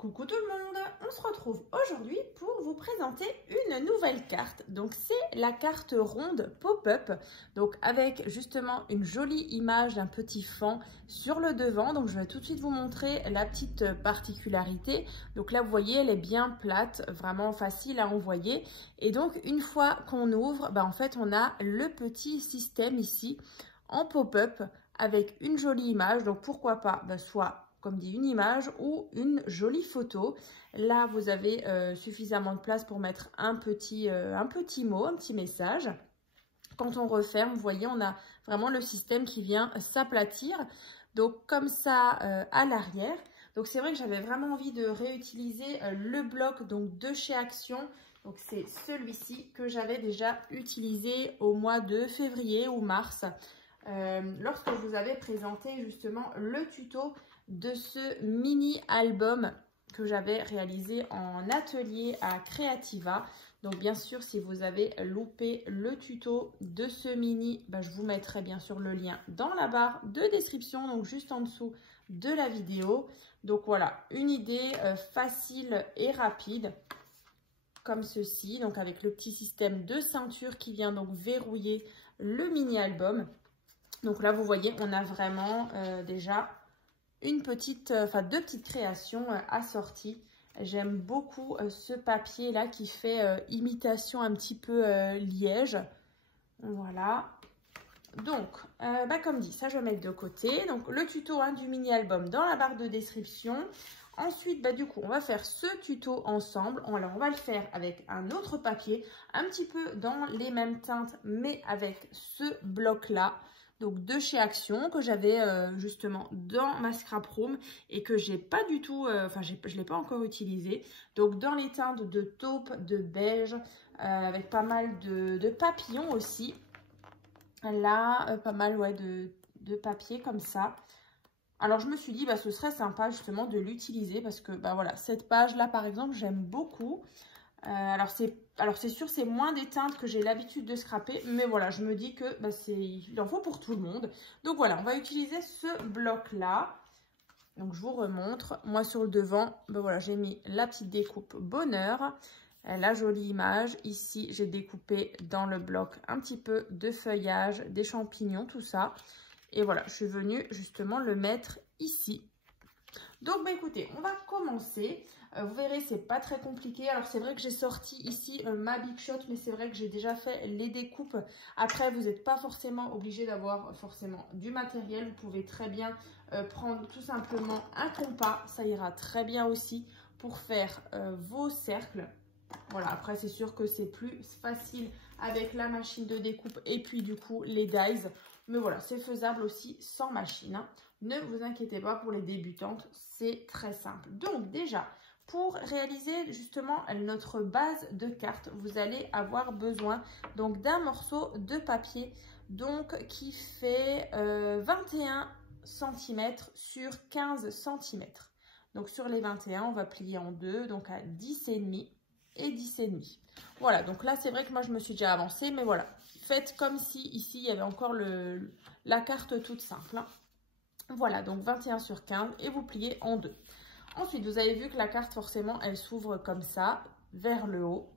Coucou tout le monde, on se retrouve aujourd'hui pour vous présenter une nouvelle carte. Donc c'est la carte ronde pop-up, donc avec justement une jolie image d'un petit fan sur le devant. Donc je vais tout de suite vous montrer la petite particularité. Donc là vous voyez elle est bien plate, vraiment facile à envoyer. Et donc une fois qu'on ouvre, en fait on a le petit système ici en pop-up avec une jolie image. Donc pourquoi pas soit comme dit une image ou une jolie photo. Là vous avez suffisamment de place pour mettre un petit mot, un petit message. Quand on referme, vous voyez, on a vraiment le système qui vient s'aplatir, donc comme ça à l'arrière. Donc c'est vrai que j'avais vraiment envie de réutiliser le bloc donc de chez Action. Donc c'est celui-ci que j'avais déjà utilisé au mois de février ou mars, lorsque je vous avais présenté justement le tuto de ce mini album que j'avais réalisé en atelier à Creativa. Donc bien sûr, si vous avez loupé le tuto de ce mini, je vous mettrai bien sûr le lien dans la barre de description, donc juste en dessous de la vidéo. Donc voilà, une idée facile et rapide comme ceci, donc avec le petit système de ceinture qui vient donc verrouiller le mini album. Donc là vous voyez, on a vraiment déjà une petite, deux petites créations assorties. J'aime beaucoup ce papier là qui fait imitation un petit peu liège. Voilà. Donc, comme dit, ça je vais mettre de côté. Donc le tuto du mini album dans la barre de description. Ensuite, du coup, on va faire ce tuto ensemble. Alors, on va le faire avec un autre papier, un petit peu dans les mêmes teintes, mais avec ce bloc-là. Donc, de chez Action, que j'avais justement dans ma scrap room et que j'ai pas du tout, je l'ai pas encore utilisé. Donc, dans les teintes de taupe, de beige, avec pas mal de papillons aussi. Là, pas mal de papier comme ça. Alors, je me suis dit, ce serait sympa justement de l'utiliser parce que, voilà, cette page-là, par exemple, j'aime beaucoup. Alors, c'est sûr, c'est moins des teintes que j'ai l'habitude de scraper. Mais voilà, je me dis que il en faut pour tout le monde. Donc, voilà, on va utiliser ce bloc-là. Donc, je vous remontre. Moi, sur le devant, voilà, j'ai mis la petite découpe bonheur. La jolie image. Ici, j'ai découpé dans le bloc un petit peu de feuillage, des champignons, tout ça. Et voilà, je suis venue justement le mettre ici. Donc, écoutez, on va commencer. Vous verrez, c'est pas très compliqué. Alors, c'est vrai que j'ai sorti ici ma Big Shot, mais c'est vrai que j'ai déjà fait les découpes. Après, vous n'êtes pas forcément obligé d'avoir forcément du matériel. Vous pouvez très bien prendre tout simplement un compas. Ça ira très bien aussi pour faire vos cercles. Voilà, après, c'est sûr que c'est plus facile avec la machine de découpe et puis du coup, les dies. Mais voilà, c'est faisable aussi sans machine. Ne vous inquiétez pas pour les débutantes, c'est très simple. Donc déjà, pour réaliser justement notre base de carte, vous allez avoir besoin donc d'un morceau de papier donc qui fait 21 cm sur 15 cm. Donc sur les 21, on va plier en deux, donc à 10,5 et 10,5. Voilà, donc là c'est vrai que moi je me suis déjà avancée, mais voilà. Faites comme si ici il y avait encore la carte toute simple. Voilà, donc 21 sur 15 et vous pliez en deux. Ensuite, vous avez vu que la carte forcément elle s'ouvre comme ça, vers le haut.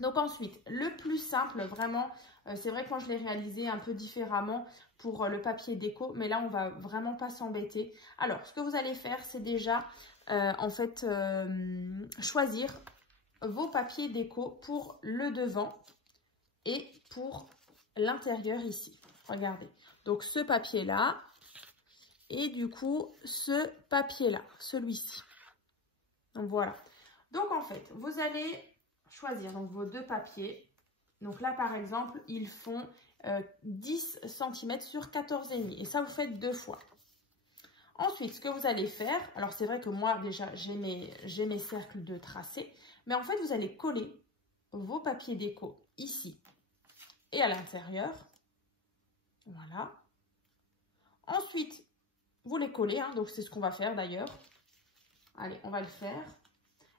Donc ensuite, le plus simple vraiment, c'est vrai que moi je l'ai réalisé un peu différemment pour le papier déco, mais là on va vraiment pas s'embêter. Alors, ce que vous allez faire, c'est déjà choisir vos papiers déco pour le devant et pour l'intérieur ici. Regardez. Donc ce papier là et du coup ce papier là, celui-ci. Donc voilà. Donc en fait, vous allez choisir donc vos deux papiers. Donc là par exemple, ils font 10 cm sur 14,5 et ça vous faites deux fois. Ensuite, ce que vous allez faire, alors c'est vrai que moi déjà j'ai mes cercles de tracé, mais en fait vous allez coller vos papiers déco ici et à l'intérieur. Voilà. Ensuite, vous les collez, donc c'est ce qu'on va faire d'ailleurs. Allez, on va le faire.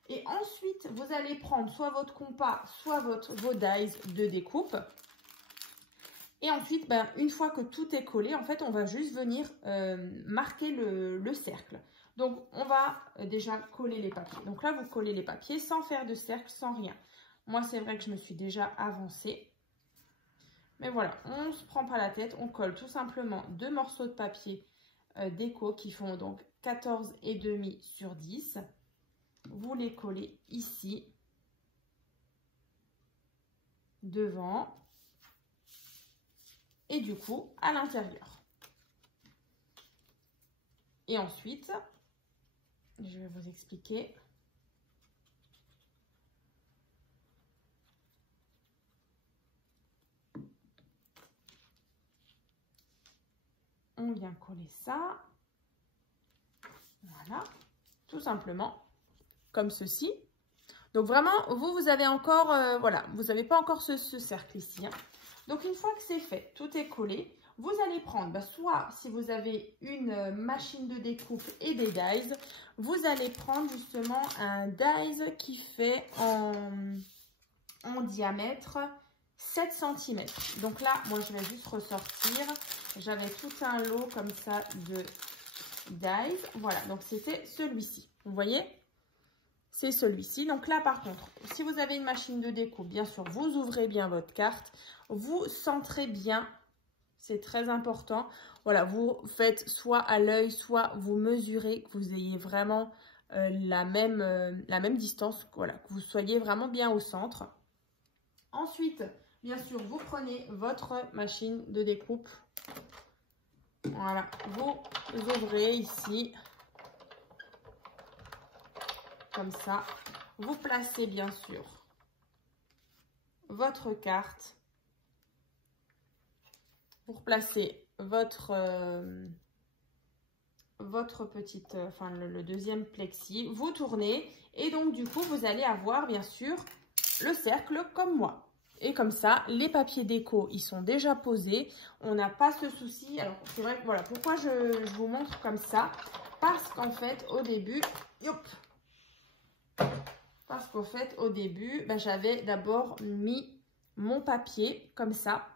Et ensuite, vous allez prendre soit votre compas, soit vos dies de découpe. Et ensuite, une fois que tout est collé, en fait, on va juste venir marquer le cercle. Donc, on va déjà coller les papiers. Donc là, vous collez les papiers sans faire de cercle, sans rien. Moi, c'est vrai que je me suis déjà avancée. Mais voilà, on ne se prend pas la tête. On colle tout simplement 2 morceaux de papier déco qui font donc 14,5 sur 10. Vous les collez ici, devant et du coup à l'intérieur. Et ensuite, je vais vous expliquer. On vient coller ça. Voilà, tout simplement comme ceci. Donc vraiment, vous avez encore, voilà, vous n'avez pas encore ce cercle ici. Hein. Donc une fois que c'est fait, tout est collé, vous allez prendre, soit si vous avez une machine de découpe et des dies, vous allez prendre justement un dies qui fait en diamètre 7 cm. Donc là, moi je vais juste ressortir. J'avais tout un lot comme ça de dies. Voilà, donc c'était celui-ci. Vous voyez? C'est celui-ci. Donc là, par contre, si vous avez une machine de découpe, bien sûr, vous ouvrez bien votre carte. Vous centrez bien. C'est très important. Voilà, vous faites soit à l'œil, soit vous mesurez, que vous ayez vraiment la même distance. Voilà, que vous soyez vraiment bien au centre. Ensuite, bien sûr, vous prenez votre machine de découpe. Voilà, vous ouvrez ici. Comme ça, vous placez bien sûr votre carte. Vous replacez votre petite, le deuxième plexi. Vous tournez et donc du coup, vous allez avoir bien sûr le cercle comme moi. Et comme ça, les papiers déco, ils sont déjà posés. On n'a pas ce souci. Alors, c'est vrai que voilà, pourquoi je vous montre comme ça? Parce qu'en fait, au début, j'avais d'abord mis mon papier comme ça.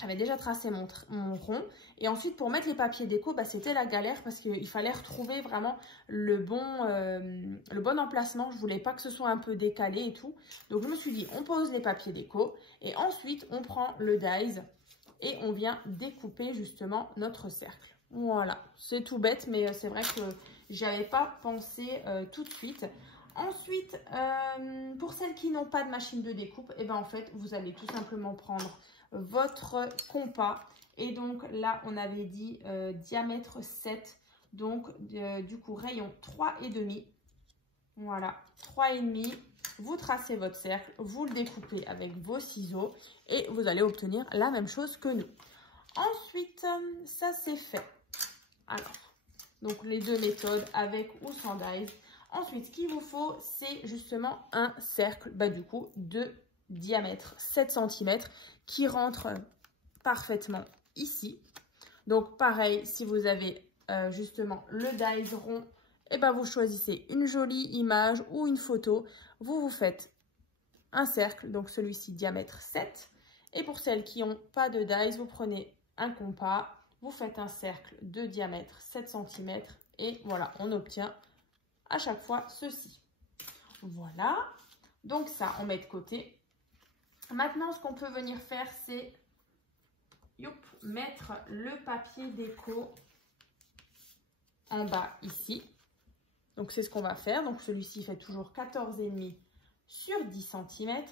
J'avais déjà tracé mon rond. Et ensuite, pour mettre les papiers déco, c'était la galère parce qu'il fallait retrouver vraiment le bon emplacement. Je ne voulais pas que ce soit un peu décalé et tout. Donc, je me suis dit, on pose les papiers déco. Et ensuite, on prend le dies et on vient découper justement notre cercle. Voilà, c'est tout bête, mais c'est vrai que je n'y avais pas pensé tout de suite. Ensuite, pour celles qui n'ont pas de machine de découpe, en fait, vous allez tout simplement prendre votre compas. Et donc là, on avait dit diamètre 7. Donc, du coup, rayon 3,5. Voilà, 3,5. Vous tracez votre cercle, vous le découpez avec vos ciseaux et vous allez obtenir la même chose que nous. Ensuite, ça c'est fait. Alors, donc les deux méthodes avec ou sans dies. Ensuite, ce qu'il vous faut, c'est justement un cercle, du coup, de diamètre 7 cm qui rentre parfaitement ici. Donc, pareil, si vous avez justement le dies rond, vous choisissez une jolie image ou une photo. Vous faites un cercle, donc celui-ci diamètre 7. Et pour celles qui n'ont pas de dies, vous prenez un compas, vous faites un cercle de diamètre 7 cm et voilà, on obtient à chaque fois ceci. Voilà, donc ça on met de côté. Maintenant ce qu'on peut venir faire c'est mettre le papier déco en bas ici. Donc c'est ce qu'on va faire. Donc celui-ci fait toujours 14,5 sur 10 cm.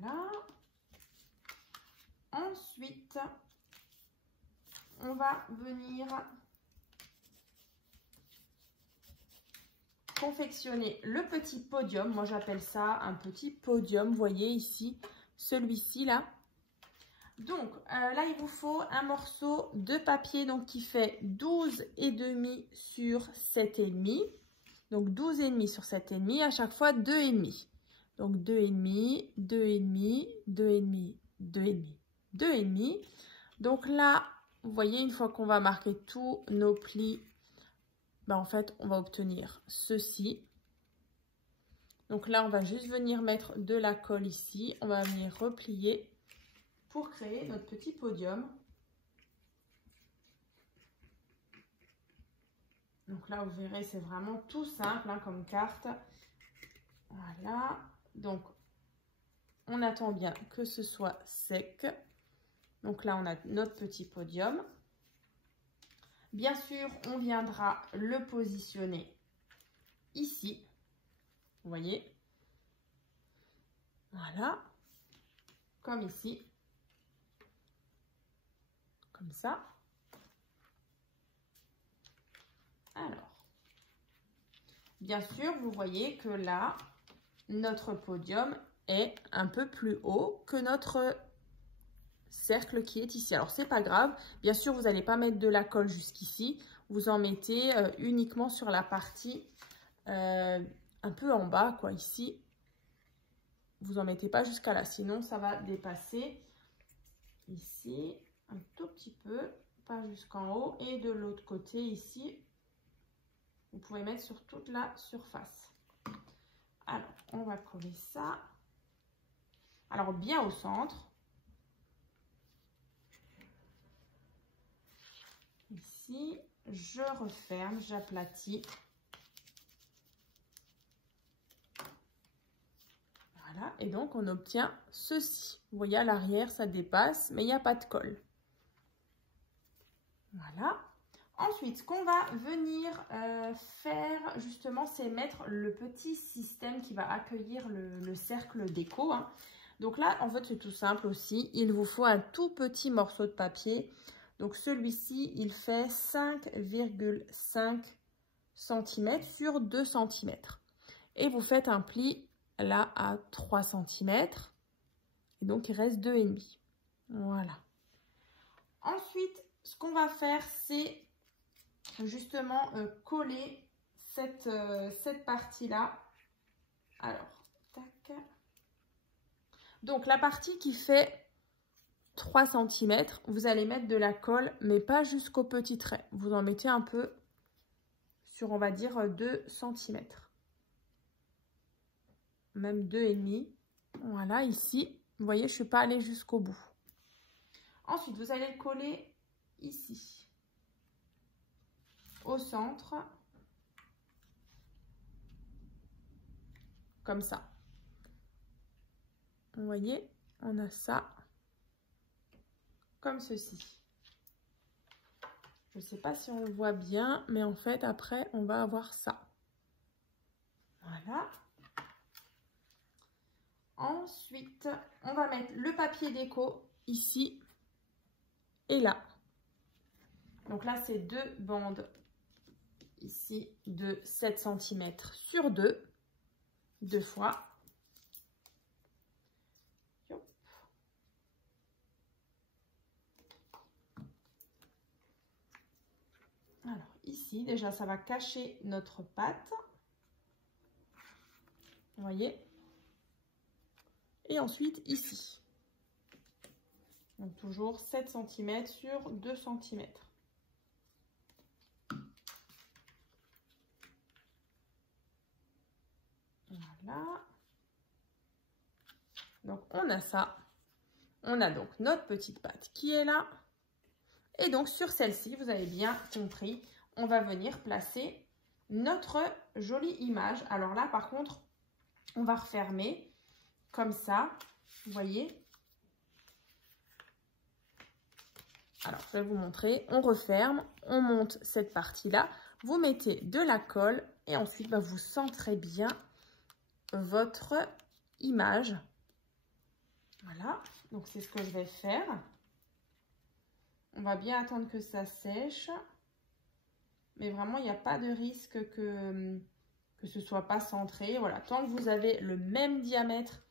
Voilà. Ensuite, on va venir confectionner le petit podium. Moi, j'appelle ça un petit podium. Vous voyez ici, celui-ci là. Donc, là, il vous faut un morceau de papier donc, qui fait 12,5 sur 7,5. Donc, 12,5 sur 7,5. À chaque fois, 2,5. Donc, 2,5, 2,5, 2,5, 2,5. 2,5. Donc là, vous voyez, une fois qu'on va marquer tous nos plis, en fait, on va obtenir ceci. Donc là, on va juste venir mettre de la colle ici. On va venir replier pour créer notre petit podium. Donc là, vous verrez, c'est vraiment tout simple hein, comme carte. Voilà. Donc, on attend bien que ce soit sec. Donc là, on a notre petit podium. Bien sûr, on viendra le positionner ici. Vous voyez? Voilà. Comme ici. Comme ça. Alors, bien sûr, vous voyez que là, notre podium est un peu plus haut que notre cercle qui est ici. Alors, c'est pas grave. Bien sûr, vous n'allez pas mettre de la colle jusqu'ici. Vous en mettez uniquement sur la partie un peu en bas, quoi, ici. Vous n'en mettez pas jusqu'à là, sinon ça va dépasser ici un tout petit peu, pas jusqu'en haut. Et de l'autre côté ici, vous pouvez mettre sur toute la surface. Alors, on va coller ça. Alors, bien au centre. Ici, je referme, j'aplatis. Voilà, et donc on obtient ceci. Vous voyez, à l'arrière, ça dépasse, mais il n'y a pas de colle. Voilà. Ensuite, ce qu'on va venir faire, justement, c'est mettre le petit système qui va accueillir le cercle déco. Hein. Donc là, en fait, c'est tout simple aussi. Il vous faut un tout petit morceau de papier. Donc celui-ci, il fait 5,5 cm sur 2 cm. Et vous faites un pli là à 3 cm. Et donc, il reste 2,5. Voilà. Ensuite, ce qu'on va faire, c'est justement coller cette partie-là. Alors, tac. Donc, la partie qui fait 3 cm, vous allez mettre de la colle, mais pas jusqu'au petit trait. Vous en mettez un peu sur, on va dire, 2 cm. Même 2,5. Voilà, ici. Vous voyez, je ne suis pas allée jusqu'au bout. Ensuite, vous allez le coller ici, au centre, comme ça. Vous voyez, on a ça, comme ceci. Je ne sais pas si on le voit bien, mais en fait, après, on va avoir ça. Voilà. Ensuite, on va mettre le papier déco ici et là. Donc là, c'est 2 bandes ici de 7 cm sur 2 fois. Alors ici, déjà, ça va cacher notre pâte. Vous voyez? Et ensuite ici. Donc toujours 7 cm sur 2 cm. Voilà. Donc on a ça. On a donc notre petite pâte qui est là. Et donc sur celle-ci, vous avez bien compris, on va venir placer notre jolie image. Alors là par contre, on va refermer comme ça. Vous voyez? Alors, je vais vous montrer. On referme, on monte cette partie-là. Vous mettez de la colle et ensuite, vous centrez bien votre image. Voilà, donc c'est ce que je vais faire. On va bien attendre que ça sèche. Mais vraiment, il n'y a pas de risque que ce ne soit pas centré. Voilà, tant que vous avez le même diamètre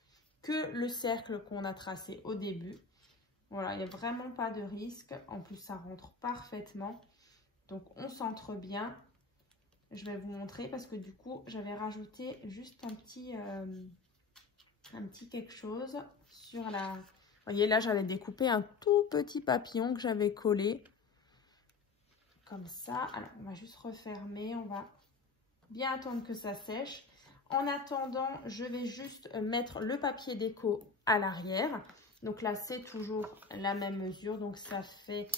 que le cercle qu'on a tracé au début. Voilà, il n'y a vraiment pas de risque. En plus, ça rentre parfaitement. Donc, on centre bien. Je vais vous montrer parce que du coup, j'avais rajouté juste un petit quelque chose sur la... Vous voyez, là, j'avais découpé un tout petit papillon que j'avais collé. Comme ça. Alors, on va juste refermer. On va bien attendre que ça sèche. En attendant, je vais juste mettre le papier déco à l'arrière. Donc là, c'est toujours la même mesure. Donc ça fait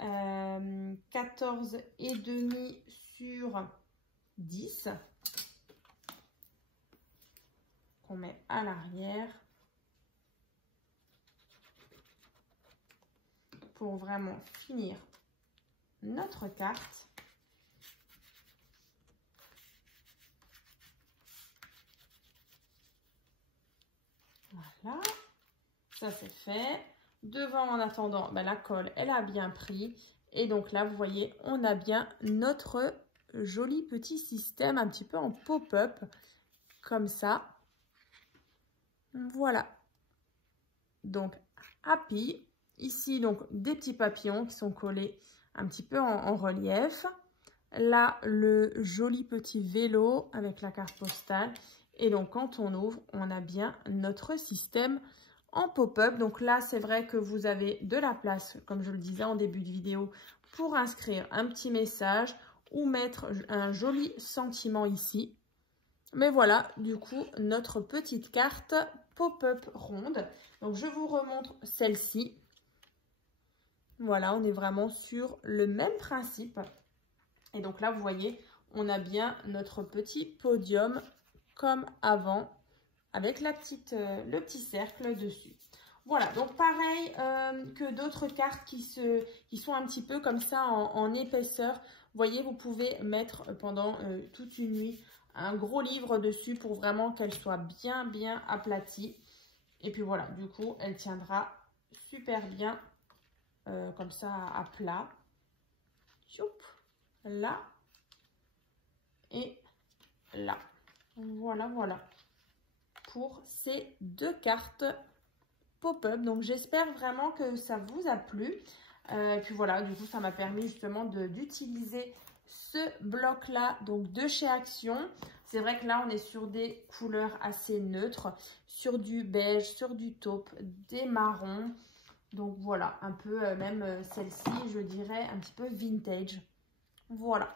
14,5 sur 10 qu'on met à l'arrière pour vraiment finir notre carte. Voilà, ça c'est fait. Devant, en attendant, la colle, elle a bien pris. Et donc là, vous voyez, on a bien notre joli petit système un petit peu en pop-up, comme ça. Voilà. Donc, happy. Ici, donc, des petits papillons qui sont collés un petit peu en relief. Là, le joli petit vélo avec la carte postale. Et donc, quand on ouvre, on a bien notre système en pop-up. Donc là, c'est vrai que vous avez de la place, comme je le disais en début de vidéo, pour inscrire un petit message ou mettre un joli sentiment ici. Mais voilà, du coup, notre petite carte pop-up ronde. Donc, je vous remontre celle-ci. Voilà, on est vraiment sur le même principe. Et donc là, vous voyez, on a bien notre petit podium comme avant, avec la le petit cercle dessus. Voilà, donc pareil que d'autres cartes qui sont un petit peu comme ça en épaisseur. Vous voyez, vous pouvez mettre pendant toute une nuit un gros livre dessus pour vraiment qu'elle soit bien aplatie. Et puis voilà, du coup, elle tiendra super bien comme ça à plat. Choup, là et là. Voilà. Pour ces deux cartes pop-up. Donc, j'espère vraiment que ça vous a plu. Et puis voilà, du coup, ça m'a permis justement d'utiliser ce bloc-là, donc de chez Action. C'est vrai que là, on est sur des couleurs assez neutres, sur du beige, sur du taupe, des marrons. Donc voilà, un peu même celle-ci, je dirais un petit peu vintage. Voilà.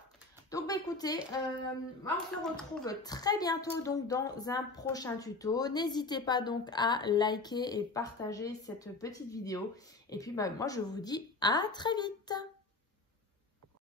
Donc écoutez, on se retrouve très bientôt donc dans un prochain tuto. N'hésitez pas donc à liker et partager cette petite vidéo. Et puis moi je vous dis à très vite.